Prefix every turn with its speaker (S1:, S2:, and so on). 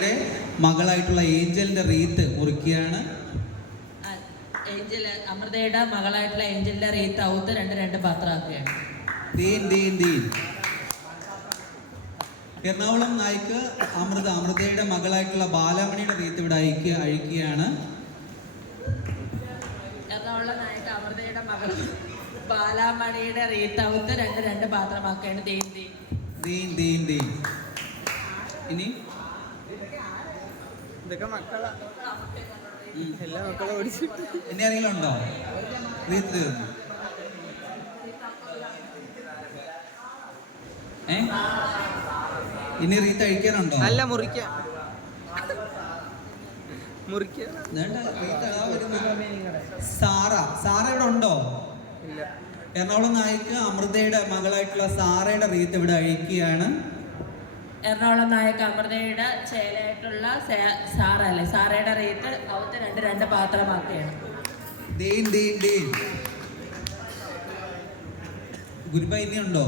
S1: യുടെ മകളായിട്ടുള്ള ഏഞ്ചലിന്റെ റീത്ത് മുറിക്കുകയാണ്.
S2: ഏഞ്ചൽ അമൃതയുടെ മകളായിട്ടുള്ള ഏഞ്ചലിന്റെ റീത്ത് ഔത്ത് രണ്ട് രണ്ട് പാത്രമാക്കുകയാണ്.
S1: ദീൻ ദീൻ ദീൻ എറണാകുളം നായിക്ക് അമൃത അമൃതയുടെ മകളായിട്ടുള്ള ബാലാമണിയുടെ റീത്ത് ഇവിടെ അയക്കുക അഴിക്കുകയാണ്.
S2: എറണാകുളം നായിക്ക് അമൃതയുടെ മകൾ ബാലാമണിയുടെ റീത്ത് ഔത്ത് രണ്ട് രണ്ട് പാത്രമാക്കുകയാണ്. ദീൻ ദീൻ
S1: ദീൻ ദീൻ ദീൻ ഇനി
S3: ഇതൊക്കെ മക്കളാ. എല്ലാ മക്കളും ഓടിച്ചു
S1: ഇനി ആരെങ്കിലും ഉണ്ടോ? തീർന്നു ഏ? ഇനി റീത്ത് അഴിക്കാനുണ്ടോ?
S3: അല്ല മുറിക്ക. മുറിക്ക.
S1: വേണ്ട, റീത്ത് അതാ വരുന്നത്. സാറ സാറ ഇവിടെ ഉണ്ടോ? എറണാകുളം നായിക്ക് അമൃതയുടെ മകളായിട്ടുള്ള സാറയുടെ റീത്ത് ഇവിടെ അഴിക്കുകയാണ്.
S2: എറണാകുളം നായക അമൃതയുടെ ചേലായിട്ടുള്ള സാറല്ലേ? സാറയുടെ റേറ്റ് ഔത്ത് രണ്ട് രണ്ട് പാത്രമാക്കുകയാണ്
S1: ഗുരുബ ഇനിയുണ്ടോ